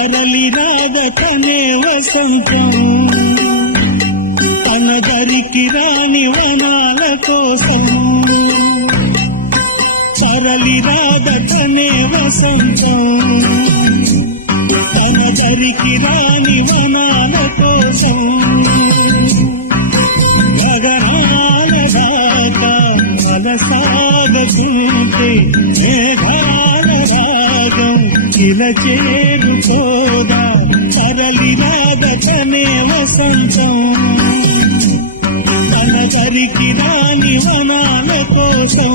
తరలి రాగతనే వసంతం తన దరికి రాని వనాల కోసం తరలి రాగతనే వసంతం తన దరికి రాని వనాల కోసం గగనాల దాకా మనసాగకుంటే మేఘాల రాగం ఇలా చేరుకోదా తరలి రాగతనే వసంతం తన దరికి రాని వనాల కోసం